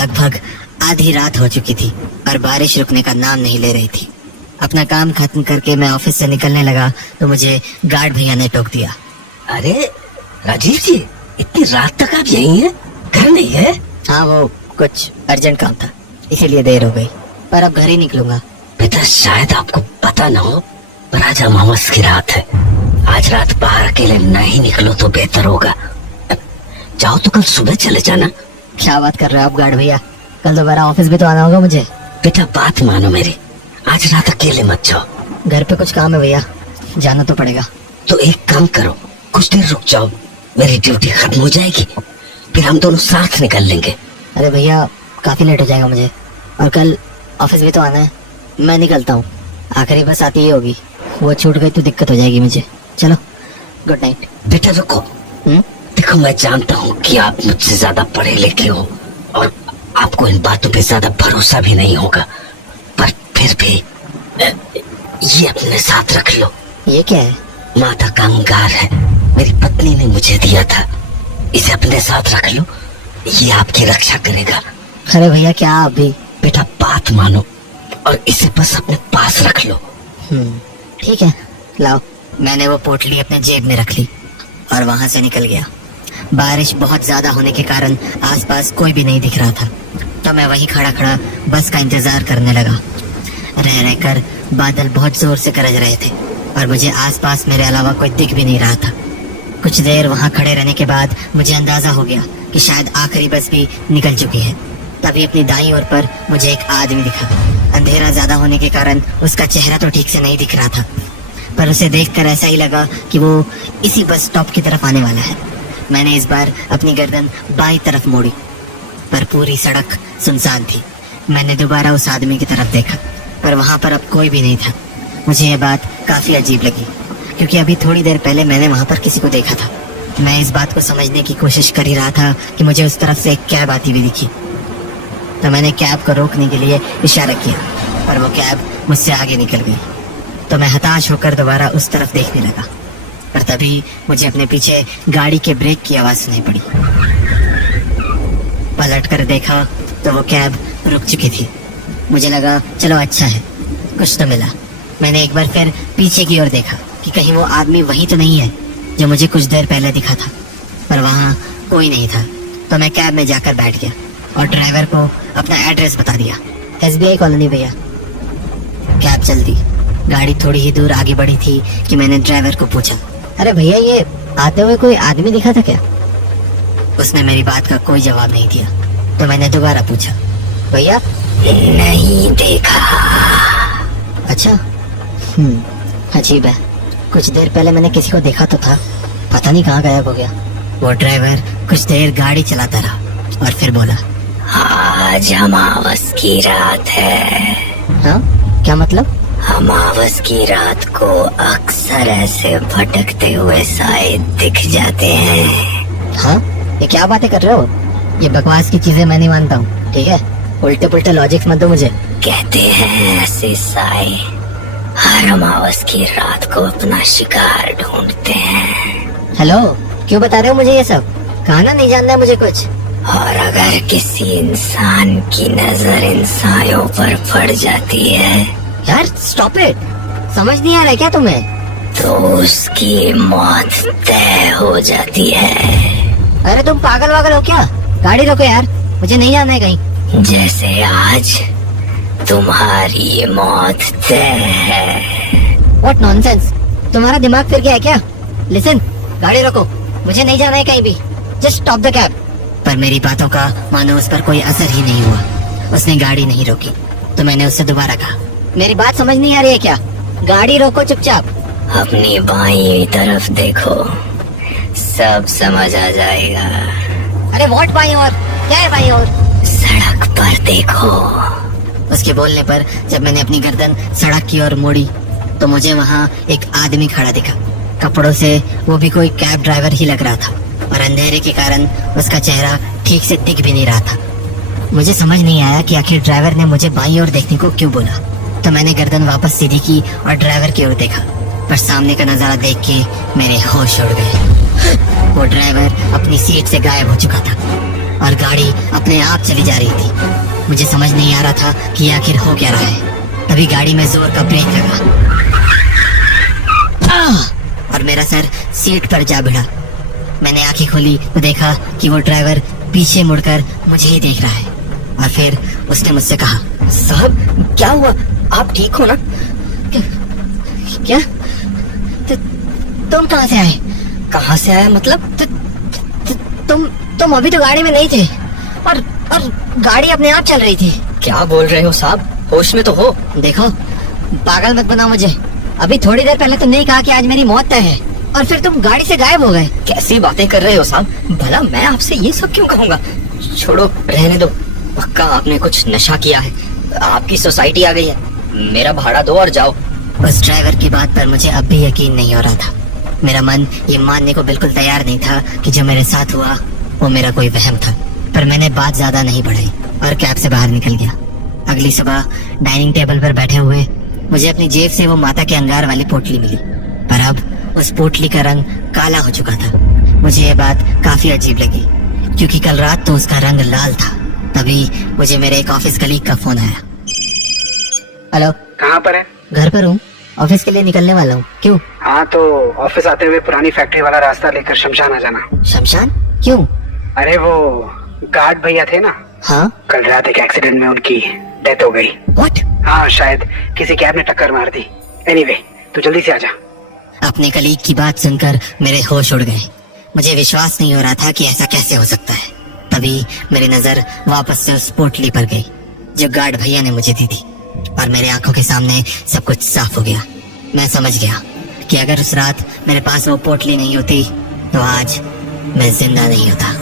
लगभग आधी रात हो चुकी थी और बारिश रुकने का नाम नहीं ले रही थी। अपना काम खत्म करके मैं ऑफिस से निकलने लगा तो मुझे गार्ड भैया ने टोक दिया। अरे राजीव जी, इतनी रात तक आप यहीं हैं? घर नहीं है? हाँ, वो कुछ अर्जेंट काम था इसीलिए देर हो गई, पर अब घर ही निकलूंगा। बेटा, शायद आपको पता न हो पर आज अमावस की रात है। आज रात बाहर अकेले नहीं निकलो तो बेहतर होगा। जाओ तो कल सुबह चले जाना। क्या बात कर रहे हो आप गार्ड भैया? कल दोबारा ऑफिस भी तो आना होगा मुझे। बेटा, बात मानो मेरी, आज रात अकेले मत जाओ। घर पे कुछ काम है भैया, जाना तो पड़ेगा। तो एक काम करो, कुछ देर रुक जाओ, मेरी ड्यूटी खत्म हो जाएगी, फिर हम दोनों साथ निकल लेंगे। अरे भैया, काफी लेट हो जाएगा मुझे और कल ऑफिस भी तो आना है। मैं निकलता हूँ, आखिरी बस आती ही होगी, वो छूट गई तो दिक्कत हो जाएगी मुझे। चलो, गुड नाइट। बेटा रुको। देखो, मैं जानता हूँ कि आप मुझसे ज्यादा पढ़े लिखे हो और आपको इन बातों पे ज्यादा भरोसा भी नहीं होगा, पर फिर भी ये अपने साथ रख लो। ये क्या है? माता का अंगार है, मेरी पत्नी ने मुझे दिया था। इसे अपने साथ रख लो, ये आपकी रक्षा करेगा। अरे भैया, क्या आप भी? बेटा, बात मानो और इसे बस अपने पास रख लो। ठीक है, लाओ। मैंने वो पोटली अपने जेब में रख ली और वहां से निकल गया। बारिश बहुत ज्यादा होने के कारण आसपास कोई भी नहीं दिख रहा था, तो मैं वहीं खड़ा खड़ा बस का इंतजार करने लगा। रह रहकर बादल बहुत जोर से गरज रहे थे और मुझे आसपास मेरे अलावा कोई दिख भी नहीं रहा था। कुछ देर वहां खड़े रहने के बाद मुझे अंदाजा हो गया कि शायद आखिरी बस भी निकल चुकी है। तभी अपनी दाईं ओर पर मुझे एक आदमी दिखा। अंधेरा ज्यादा होने के कारण उसका चेहरा तो ठीक से नहीं दिख रहा था, पर उसे देखकर ऐसा ही लगा कि वो इसी बस स्टॉप की तरफ आने वाला है। मैंने इस बार अपनी गर्दन बाईं तरफ मोड़ी, पर पूरी सड़क सुनसान थी। मैंने दोबारा उस आदमी की तरफ देखा, पर वहां पर अब कोई भी नहीं था। मुझे यह बात काफी अजीब लगी, क्योंकि अभी थोड़ी देर पहले मैंने वहां पर किसी को देखा था। मैं इस बात को समझने की कोशिश कर ही रहा था कि मुझे उस तरफ से एक कैब आती हुई दिखी, तो मैंने कैब को रोकने के लिए इशारा किया, पर वो कैब मुझसे आगे निकल गई। तो मैं हताश होकर दोबारा उस तरफ देखने लगा, पर तभी मुझे अपने पीछे गाड़ी के ब्रेक की आवाज सुनाई पड़ी। पलट कर देखा तो वो कैब रुक चुकी थी। मुझे लगा चलो अच्छा है, कुछ तो मिला। मैंने एक बार फिर पीछे की ओर देखा कि कहीं वो आदमी वही तो नहीं है जो मुझे कुछ देर पहले दिखा था, पर वहाँ कोई नहीं था। तो मैं कैब में जाकर बैठ गया और ड्राइवर को अपना एड्रेस बता दिया। SBI कॉलोनी भैया। कैब चल दी। गाड़ी थोड़ी ही दूर आगे बढ़ी थी कि मैंने ड्राइवर को पूछा, अरे भैया, ये आते हुए कोई आदमी दिखा था क्या? उसने मेरी बात का कोई जवाब नहीं दिया, तो मैंने दोबारा पूछा, भैया? नहीं देखा। अच्छा, अजीब है। कुछ देर पहले मैंने किसी को देखा तो था, पता नहीं कहाँ गायब हो गया। वो ड्राइवर कुछ देर गाड़ी चलाता रहा और फिर बोला, आज अमावस की रात है। हाँ, क्या मतलब? अमावस की रात को अक्सर ऐसे भटकते हुए साए दिख जाते हैं। हाँ, ये क्या बातें कर रहे हो? ये बकवास की चीजें मैं नहीं मानता हूँ, ठीक है? उल्टे पुल्टे लॉजिक्स मत दो मुझे। कहते हैं ऐसे साए हर अमावस की रात को अपना शिकार ढूंढते हैं। हेलो, क्यों बता रहे हो मुझे ये सब? कहना नहीं जानना है मुझे कुछ। और अगर किसी इंसान की नजर इन सायों पर पड़ जाती है, यार स्टॉप इट, समझ नहीं आ रहा है क्या तुम्हें? तो उसकी मौत तय हो जाती है। अरे तुम पागल वागल हो क्या? गाड़ी रोको यार, मुझे नहीं जाना है कहीं। जैसे आज तुम्हारी मौत तय है। व्हाट नॉनसेंस, तुम्हारा दिमाग फिर गया है क्या? लिसन, गाड़ी रोको, मुझे नहीं जाना है कहीं भी। Just stop the cab. पर मेरी बातों का मानो उस पर कोई असर ही नहीं हुआ। उसने गाड़ी नहीं रोकी, तो मैंने उससे दोबारा कहा, मेरी बात समझ नहीं आ रही है क्या? गाड़ी रोको चुपचाप। अपनी बाईं तरफ देखो, सब समझ आ जाएगा। अरे व्हाट बाईं ओर? क्या है बाईं ओर? सड़क पर देखो। उसके बोलने पर जब मैंने अपनी गर्दन सड़क की ओर मोड़ी तो मुझे वहाँ एक आदमी खड़ा दिखा। कपड़ों से वो भी कोई कैब ड्राइवर ही लग रहा था और अंधेरे के कारण उसका चेहरा ठीक से दिख भी नहीं रहा था। मुझे समझ नहीं आया कि आखिर ड्राइवर ने मुझे बाईं ओर देखने को क्यों बोला, तो मैंने गर्दन वापस सीधी की और ड्राइवर की ओर देखा, पर सामने का नजारा देख के मेरे होश उड़ गए। वो ड्राइवर अपनी सीट से गायब हो चुका था। और गाड़ी अपने आप चली जा रही थी। मुझे समझ नहीं आ रहा था कि आखिर हो क्या रहा है। तभी गाड़ी में जोर का ब्रेक लगा और मेरा सर सीट पर जा भिड़ा। मैंने आंखें खोली तो देखा कि वो ड्राइवर पीछे मुड़कर मुझे ही देख रहा है और फिर उसने मुझसे कहा, साहब क्या हुआ, आप ठीक हो ना? क्या तुम कहाँ से आए? कहाँ से आया मतलब? तुम अभी तो गाड़ी में नहीं थे और गाड़ी अपने आप चल रही थी। क्या बोल रहे हो साहब, होश में तो हो? देखो पागल मत बनाओ मुझे। अभी थोड़ी देर पहले तुमने ही कहा कि आज मेरी मौत तय है और फिर तुम गाड़ी से गायब हो गए। कैसी बातें कर रहे हो साहब, भला मैं आपसे ये सब क्यों कहूँगा? छोड़ो, रहने दो। पक्का आपने कुछ नशा किया है, आपकी सोसाइटी आ गई है। मेरा भाड़ा दो और जाओ। उस ड्राइवर की बात पर मुझे अब भी यकीन नहीं हो रहा था। मेरा मन ये मानने को बिल्कुल तैयार नहीं था कि जो मेरे साथ हुआ वो मेरा कोई वहम था। पर मैंने बात ज्यादा नहीं बढ़ाई और कैब से बाहर निकल गया। अगली सुबह डाइनिंग टेबल पर बैठे हुए मुझे अपनी जेब से वो माता के अंगार वाली पोटली मिली, पर अब उस पोटली का रंग काला हो चुका था। मुझे ये बात काफी अजीब लगी क्योंकि कल रात तो उसका रंग लाल था। तभी मुझे मेरे एक ऑफिस कलीग का फोन आया। हेलो, कहाँ पर है? घर पर हूँ, ऑफिस के लिए निकलने वाला हूँ। क्यों? हाँ तो ऑफिस आते हुए पुरानी फैक्ट्री वाला रास्ता लेकर शमशान आ जाना। शमशान? क्यों? अरे वो गार्ड भैया थे ना, हाँ। कल रात एक एक्सीडेंट में उनकी डेथ हो गई। व्हाट? हाँ शायद किसी कैब ने टक्कर मार दी। एनीवे तू जल्दी से आ जा। अपने कलीग की बात सुनकर मेरे होश उड़ गए। मुझे विश्वास नहीं हो रहा था कि ऐसा कैसे हो सकता है। तभी मेरी नजर वापस से उस पोटली पर गई जो गार्ड भैया ने मुझे दी थी और मेरे आंखों के सामने सब कुछ साफ हो गया। मैं समझ गया कि अगर उस रात मेरे पास वो पोटली नहीं होती तो आज मैं जिंदा नहीं होता।